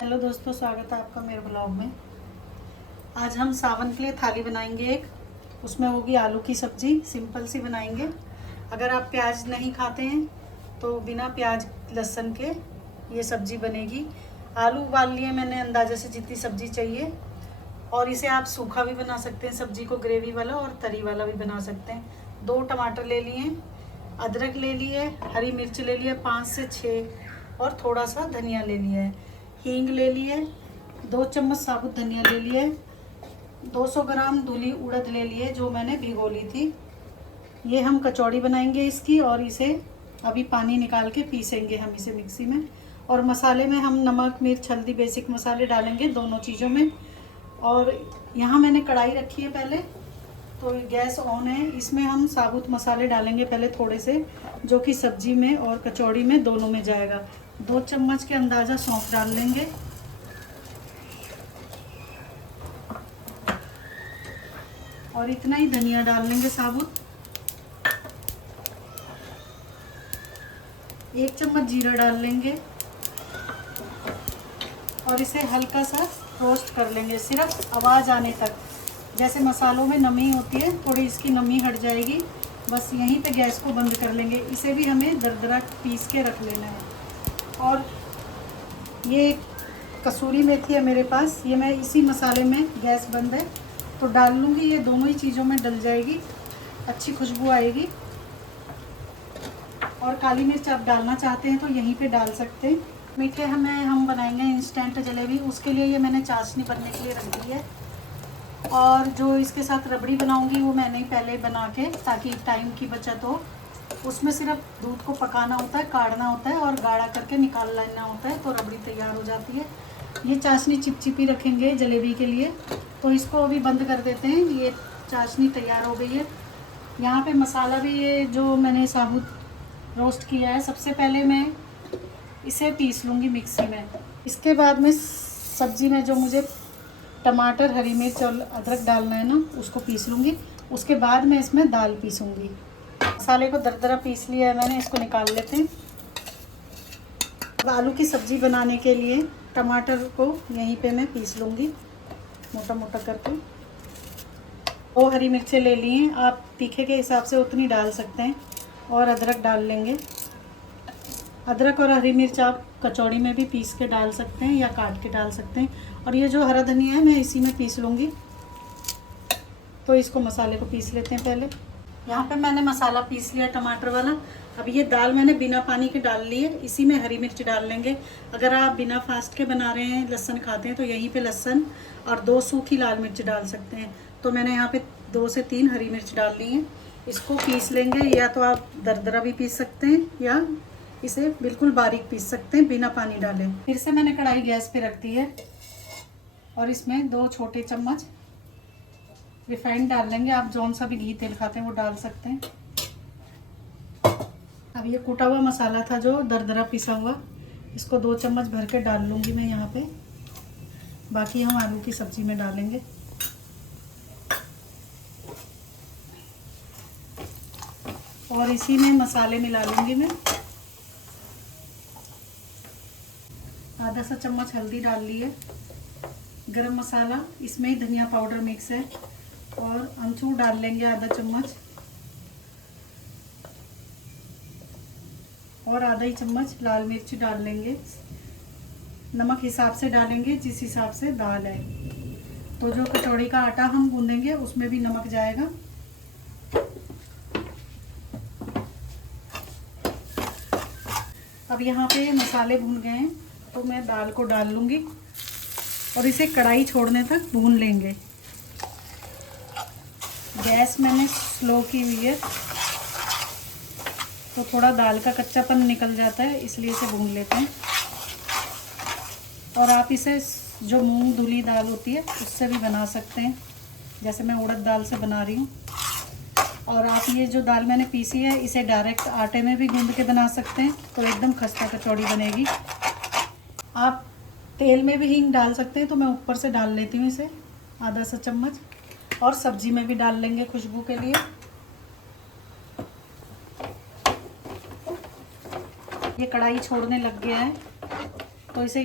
Hello दोस्तों, स्वागत है आपका मेरे ब्लॉग में। आज हम सावन के लिए थाली बनाएंगे एक। उसमें होगी आलू की सब्ज़ी, सिंपल सी बनाएंगे। अगर आप प्याज नहीं खाते हैं तो बिना प्याज लहसुन के ये सब्ज़ी बनेगी। आलू उबाल लिए मैंने अंदाजे से जितनी सब्ज़ी चाहिए, और इसे आप सूखा भी बना सकते हैं सब्ज़ी को, ग्रेवी वाला और तरी वाला भी बना सकते हैं। 2 टमाटर ले लिए, अदरक ले लिए, हरी मिर्च ले लिए 5 से 6, और थोड़ा सा धनिया ले लिया है। हींग ले लिए, 2 चम्मच साबुत धनिया ले लिए, 200 ग्राम धुली उड़द ले लिए जो मैंने भिगो ली थी। ये हम कचौड़ी बनाएंगे इसकी, और इसे अभी पानी निकाल के पीसेंगे हम इसे मिक्सी में। और मसाले में हम नमक, मिर्च, हल्दी, बेसिक मसाले डालेंगे दोनों चीज़ों में। और यहाँ मैंने कढ़ाई रखी है पहले, तो गैस ऑन है। इसमें हम साबुत मसाले डालेंगे पहले थोड़े से, जो कि सब्जी में और कचौड़ी में दोनों में जाएगा। 2 चम्मच के अंदाज़ा सौंफ डाल लेंगे, और इतना ही धनिया डाल लेंगे साबुत। 1 चम्मच जीरा डाल लेंगे, और इसे हल्का सा रोस्ट कर लेंगे, सिर्फ आवाज़ आने तक। जैसे मसालों में नमी होती है, थोड़ी इसकी नमी हट जाएगी, बस यहीं पे गैस को बंद कर लेंगे। इसे भी हमें दरदरा पीस के रख लेना है। और ये कसूरी मेथी है मेरे पास, ये मैं इसी मसाले में, गैस बंद है तो डाल लूँगी। ये दोनों ही चीज़ों में डल जाएगी, अच्छी खुशबू आएगी। और काली मिर्च आप डालना चाहते हैं तो यहीं पे डाल सकते हैं। मीठे हम बनाएंगे इंस्टेंट जलेबी, उसके लिए ये मैंने चाशनी बनने के लिए रख दी है। और जो इसके साथ रबड़ी बनाऊंगी वो मैंने पहले बना के, ताकि टाइम की बचत हो। उसमें सिर्फ दूध को पकाना होता है, काढ़ना होता है और गाढ़ा करके निकाल लेना होता है, तो रबड़ी तैयार हो जाती है। ये चाशनी चिपचिपी रखेंगे जलेबी के लिए, तो इसको अभी बंद कर देते हैं। ये चाशनी तैयार हो गई है। यहाँ पे मसाला भी, ये जो मैंने साबुत रोस्ट किया है, सबसे पहले मैं इसे पीस लूँगी मिक्सी में। इसके बाद में सब्ज़ी में जो मुझे टमाटर, हरी मिर्च और अदरक डालना है ना, उसको पीस लूँगी। उसके बाद मैं इसमें दाल पीसूँगी। मसाले को दरदरा पीस लिया है मैंने, इसको निकाल लेते हैं। अब आलू की सब्ज़ी बनाने के लिए टमाटर को यहीं पे मैं पीस लूँगी मोटा मोटा करके। 2 हरी मिर्चें ले ली हैं, आप तीखे के हिसाब से उतनी डाल सकते हैं। और अदरक डाल लेंगे। अदरक और हरी मिर्च आप कचौड़ी में भी पीस के डाल सकते हैं या काट के डाल सकते हैं। और ये जो हरा धनिया है मैं इसी में पीस लूँगी। तो इसको मसाले को पीस लेते हैं पहले। यहाँ पे मैंने मसाला पीस लिया टमाटर वाला। अब ये दाल मैंने बिना पानी के डाल ली है, इसी में हरी मिर्च डाल लेंगे। अगर आप बिना फास्ट के बना रहे हैं, लहसुन खाते हैं, तो यहीं पे लहसुन और 2 सूखी लाल मिर्च डाल सकते हैं। तो मैंने यहाँ पे 2 से 3 हरी मिर्च डाल ली हैं। इसको पीस लेंगे, या तो आप दरदरा भी पीस सकते हैं या इसे बिल्कुल बारीक पीस सकते हैं बिना पानी डाले। फिर से मैंने कढ़ाई गैस पे रख दी है, और इसमें 2 छोटे चम्मच रिफाइंड डाल लेंगे। आप जौन सा भी घी तेल खाते हैं वो डाल सकते हैं। अब ये कूटा हुआ मसाला था जो दरदरा पिसा हुआ, इसको 2 चम्मच भर के डाल लूँगी मैं यहाँ पे। बाकी हम आलू की सब्ज़ी में डालेंगे। और इसी में मसाले मिला लूँगी मैं। आधा सा चम्मच हल्दी डाल ली है, गरम मसाला, इसमें ही धनिया पाउडर मिक्स है, और अमचूर डाल लेंगे आधा चम्मच, और आधा ही चम्मच लाल मिर्च डाल लेंगे। नमक हिसाब से डालेंगे जिस हिसाब से दाल है। तो जो कचौड़ी का आटा हम गूंदेंगे उसमें भी नमक जाएगा। अब यहाँ पे मसाले भून गए हैं, तो मैं दाल को डाल लूँगी और इसे कढ़ाई छोड़ने तक भून लेंगे। गैस मैंने स्लो की हुई है, तो थोड़ा दाल का कच्चापन निकल जाता है, इसलिए इसे भून लेते हैं। और आप इसे जो मूंग धुली दाल होती है उससे भी बना सकते हैं, जैसे मैं उड़द दाल से बना रही हूँ। और आप ये जो दाल मैंने पीसी है, इसे डायरेक्ट आटे में भी गूंद के बना सकते हैं, तो एकदम खस्ता कचौड़ी बनेगी। आप तेल में भी हींग डाल सकते हैं, तो मैं ऊपर से डाल लेती हूँ इसे आधा सा चम्मच। और सब्जी में भी डाल लेंगे खुशबू के लिए। ये कढ़ाई छोड़ने लग गया है, तो इसे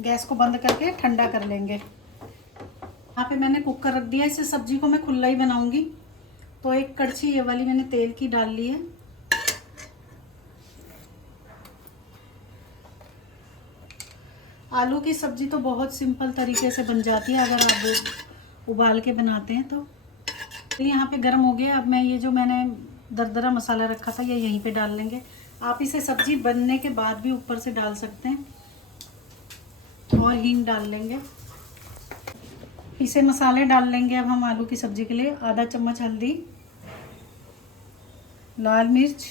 गैस को बंद करके ठंडा कर लेंगे। यहाँ पे मैंने कुकर रख दिया, इसे सब्जी को मैं खुला ही बनाऊंगी। तो एक कड़छी ये वाली मैंने तेल की डाल ली है। आलू की सब्जी तो बहुत सिंपल तरीके से बन जाती है अगर आप उबाल के बनाते हैं तो। यहाँ पे गर्म हो गया। अब मैं ये जो मैंने दरदरा मसाला रखा था ये यहीं पे डाल लेंगे। आप इसे सब्जी बनने के बाद भी ऊपर से डाल सकते हैं। और हींग डाल लेंगे। इसे मसाले डाल लेंगे अब हम आलू की सब्जी के लिए। आधा चम्मच हल्दी, लाल मिर्च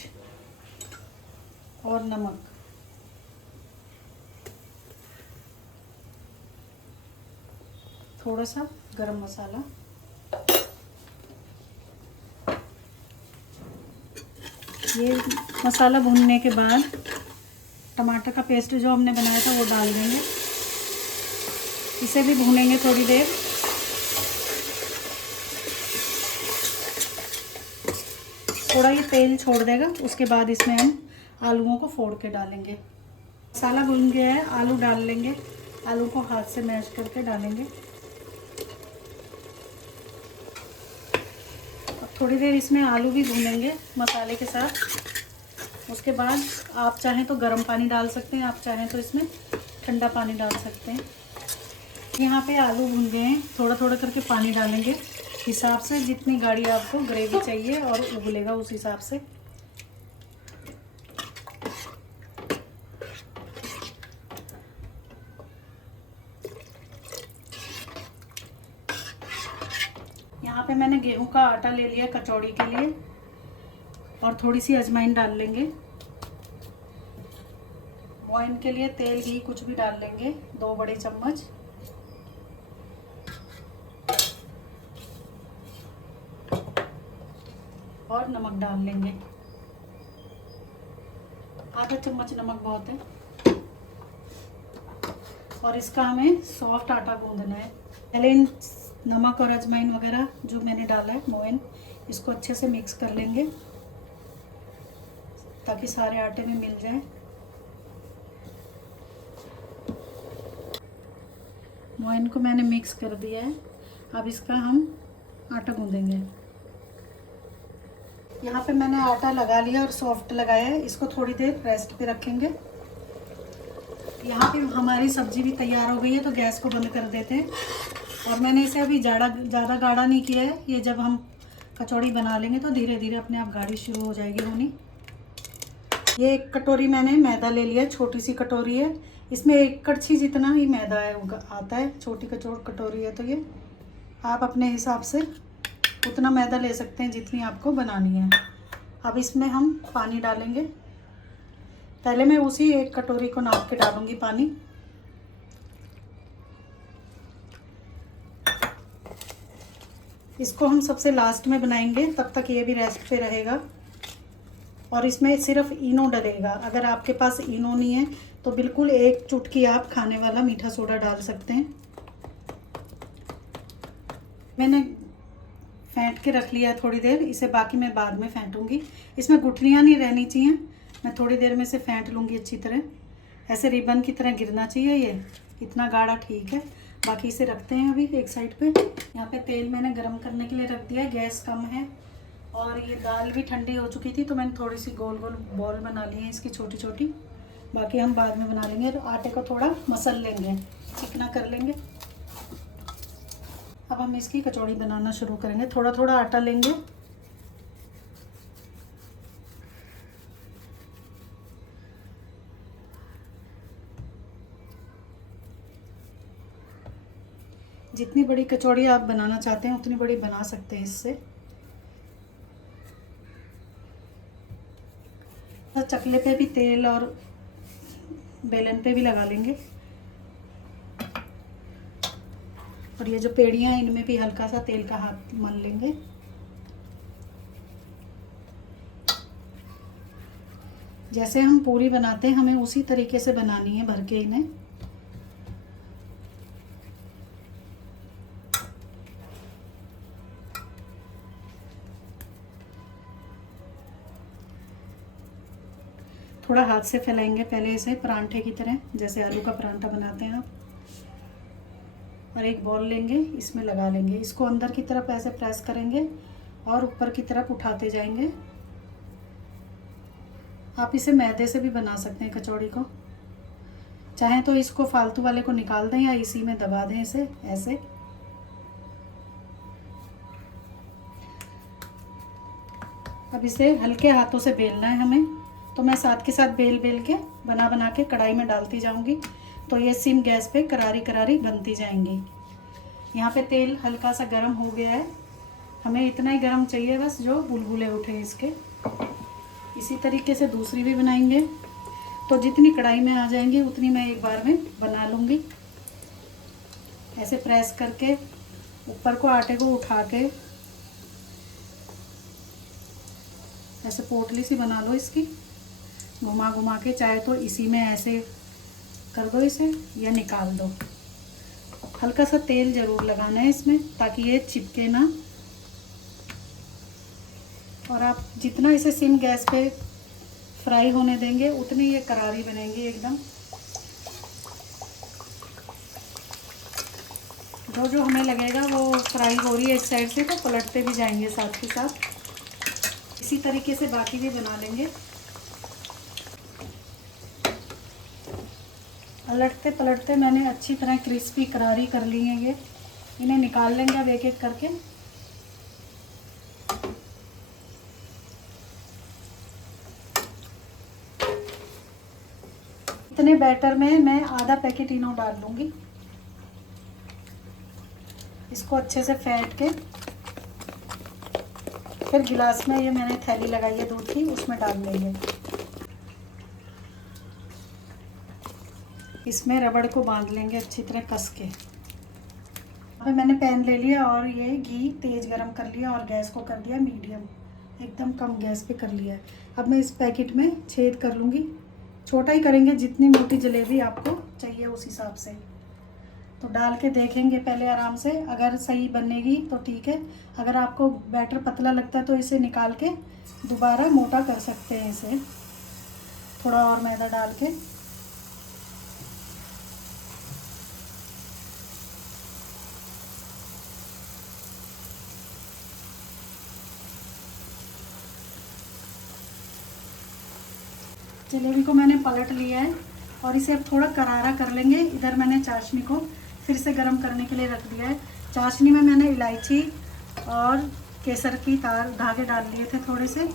और नमक। थोड़ा सा गरम मसाला। ये मसाला भूनने के बाद टमाटर का पेस्ट जो हमने बनाया था वो डाल देंगे। इसे भी भूनेंगे थोड़ी देर। थोड़ा ये तेल छोड़ देगा, उसके बाद इसमें हम आलूओं को फोड़ के डालेंगे। मसाला भून गया है, आलू डाल लेंगे। आलू को हाथ से मैश करके डालेंगे। थोड़ी देर इसमें आलू भी भूनेंगे मसाले के साथ। उसके बाद आप चाहें तो गर्म पानी डाल सकते हैं, आप चाहें तो इसमें ठंडा पानी डाल सकते हैं। यहाँ पे आलू भून गए हैं। थोड़ा थोड़ा करके पानी डालेंगे हिसाब से, जितनी गाढ़ी आपको ग्रेवी चाहिए और उबलेगा उस हिसाब से। यहाँ पे मैंने गेहूं का आटा ले लिया कचौड़ी के लिए और थोड़ी सी अजवाइन डाल लेंगे। मोइन के लिए तेल घी कुछ भी डाल लेंगे, 2 बड़े चम्मच। और नमक डाल लेंगे, आधा चम्मच नमक बहुत है। और इसका हमें सॉफ्ट आटा गूंदना है। पहले इन नमक और अजवाइन वगैरह जो मैंने डाला है मोइन, इसको अच्छे से मिक्स कर लेंगे ताकि सारे आटे में मिल जाए। मोइन को मैंने मिक्स कर दिया है। अब इसका हम आटा गूंदेंगे। यहाँ पे मैंने आटा लगा लिया और सॉफ्ट लगाया है। इसको थोड़ी देर रेस्ट पे रखेंगे। यहाँ पे हमारी सब्जी भी तैयार हो गई है, तो गैस को बंद कर देते हैं। और मैंने इसे अभी ज़्यादा गाढ़ा नहीं किया है। ये जब हम कचौड़ी बना लेंगे तो धीरे धीरे अपने आप गाढ़ी शुरू हो जाएगी होनी। ये एक कटोरी मैंने मैदा ले लिया, छोटी सी कटोरी है। इसमें 1 कड़छी जितना ही मैदा है आता है। छोटी कटोरी है तो ये आप अपने हिसाब से उतना मैदा ले सकते हैं जितनी आपको बनानी है। अब इसमें हम पानी डालेंगे। पहले मैं उसी 1 कटोरी को नाप के डालूंगी पानी। इसको हम सबसे लास्ट में बनाएंगे, तब तक ये भी रेस्ट पे रहेगा। और इसमें सिर्फ इनो डलेगा। अगर आपके पास इनो नहीं है तो बिल्कुल 1 चुटकी आप खाने वाला मीठा सोडा डाल सकते हैं। मैंने फेंट के रख लिया है थोड़ी देर। इसे बाकी मैं बाद में फेंटूंगी। इसमें गुठलियाँ नहीं रहनी चाहिए। मैं थोड़ी देर में इसे फेंट लूँगी अच्छी तरह। ऐसे रिबन की तरह गिरना चाहिए। ये इतना गाढ़ा ठीक है। बाकी इसे रखते हैं अभी एक साइड पे। यहाँ पे तेल मैंने गरम करने के लिए रख दिया है। गैस कम है और ये दाल भी ठंडी हो चुकी थी, तो मैंने थोड़ी सी गोल गोल बॉल बना ली है इसकी छोटी छोटी। बाकी हम बाद में बना लेंगे। तो आटे को थोड़ा मसल लेंगे, चिकना कर लेंगे। अब हम इसकी कचौड़ी बनाना शुरू करेंगे। थोड़ा थोड़ा आटा लेंगे। जितनी बड़ी कचौड़ी आप बनाना चाहते हैं उतनी बड़ी बना सकते हैं इससे। तो चकले पे भी तेल और बेलन पे भी लगा लेंगे। और ये जो पेड़ियाँ हैं इनमें भी हल्का सा तेल का हाथ मल लेंगे। जैसे हम पूरी बनाते हैं हमें उसी तरीके से बनानी है, भर के इन्हें। थोड़ा हाथ से फैलाएंगे पहले इसे, परांठे की तरह, जैसे आलू का परांठा बनाते हैं आप। और एक बॉल लेंगे, इसमें लगा लेंगे। इसको अंदर की तरफ ऐसे प्रेस करेंगे और ऊपर की तरफ उठाते जाएंगे। आप इसे मैदे से भी बना सकते हैं कचौड़ी को। चाहें तो इसको फालतू वाले को निकाल दें या इसी में दबा दें इसे ऐसे। अब इसे हल्के हाथों से बेलना है हमें, तो मैं साथ के साथ बेल बेल के बना के कढ़ाई में डालती जाऊंगी। तो ये सिम गैस पे करारी करारी बनती जाएंगी। यहाँ पे तेल हल्का सा गर्म हो गया है, हमें इतना ही गर्म चाहिए बस जो बुलबुले उठे इसके। इसी तरीके से दूसरी भी बनाएंगे। तो जितनी कढ़ाई में आ जाएंगी उतनी मैं एक बार में बना लूँगी। ऐसे प्रेस करके ऊपर को आटे को उठा के ऐसे पोटली सी बना लो इसकी, घुमा घुमा के। चाहे तो इसी में ऐसे कर दो इसे या निकाल दो। हल्का सा तेल ज़रूर लगाना है इसमें ताकि ये चिपके ना। और आप जितना इसे सिम गैस पे फ्राई होने देंगे उतनी ये करारी बनेंगी एकदम। जो जो हमें लगेगा वो फ्राई हो रही है एक साइड से, तो पलटते भी जाएंगे साथ के साथ। इसी तरीके से बाकी भी बना लेंगे। पलटते पलटते मैंने अच्छी तरह क्रिस्पी करारी कर ली है ये। इन्हें निकाल लेंगे अब एक एक करके। इतने बैटर में मैं आधा पैकेट इनो डाल लूँगी। इसको अच्छे से फेंट के फिर गिलास में, ये मैंने थैली लगाई है दूध की, उसमें डाल लेंगे। इसमें रबड़ को बांध लेंगे अच्छी तरह कस के। अभी मैंने पैन ले लिया और ये घी तेज़ गरम कर लिया और गैस को कर दिया मीडियम, एकदम कम गैस पे कर लिया है। अब मैं इस पैकेट में छेद कर लूँगी। छोटा ही करेंगे, जितनी मोटी जलेबी आपको चाहिए उस हिसाब से। तो डाल के देखेंगे पहले आराम से, अगर सही बनेगी तो ठीक है। अगर आपको बैटर पतला लगता है तो इसे निकाल के दोबारा मोटा कर सकते हैं इसे, थोड़ा और मैदा डाल के। जलेबी को मैंने पलट लिया है और इसे अब थोड़ा करारा कर लेंगे। इधर मैंने चाशनी को फिर से गर्म करने के लिए रख दिया है। चाशनी में मैंने इलायची और केसर की तार धागे डाल लिए थे थोड़े से।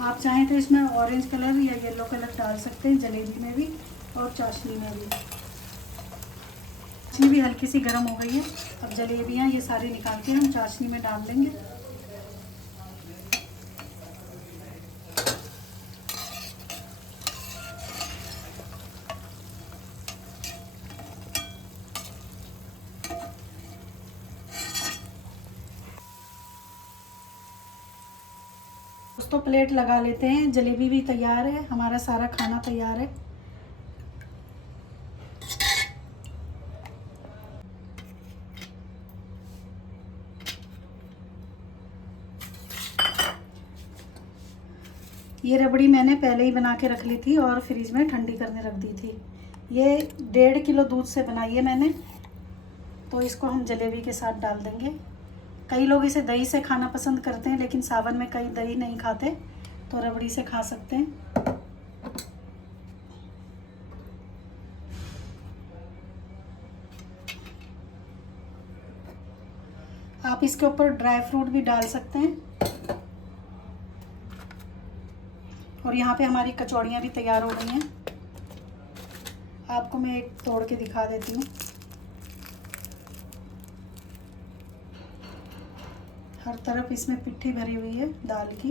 आप चाहें तो इसमें ऑरेंज कलर या येलो कलर डाल सकते हैं, जलेबी में भी और चाशनी में भी। चाशनी भी हल्की सी गर्म हो गई है। अब जलेबियाँ ये सारी निकाल के हम चाशनी में डाल लेंगे। तो प्लेट लगा लेते हैं। जलेबी भी तैयार है, हमारा सारा खाना तैयार है। ये रबड़ी मैंने पहले ही बना के रख ली थी और फ्रिज में ठंडी करने रख दी थी। ये 1.5 किलो दूध से बनाई है मैंने। तो इसको हम जलेबी के साथ डाल देंगे। कई लोग इसे दही से खाना पसंद करते हैं, लेकिन सावन में कई दही नहीं खाते, तो रबड़ी से खा सकते हैं। आप इसके ऊपर ड्राई फ्रूट भी डाल सकते हैं। और यहाँ पे हमारी कचौड़ियाँ भी तैयार हो गई हैं। आपको मैं एक तोड़ के दिखा देती हूँ। हर तरफ इसमें पिट्ठी भरी हुई है दाल की।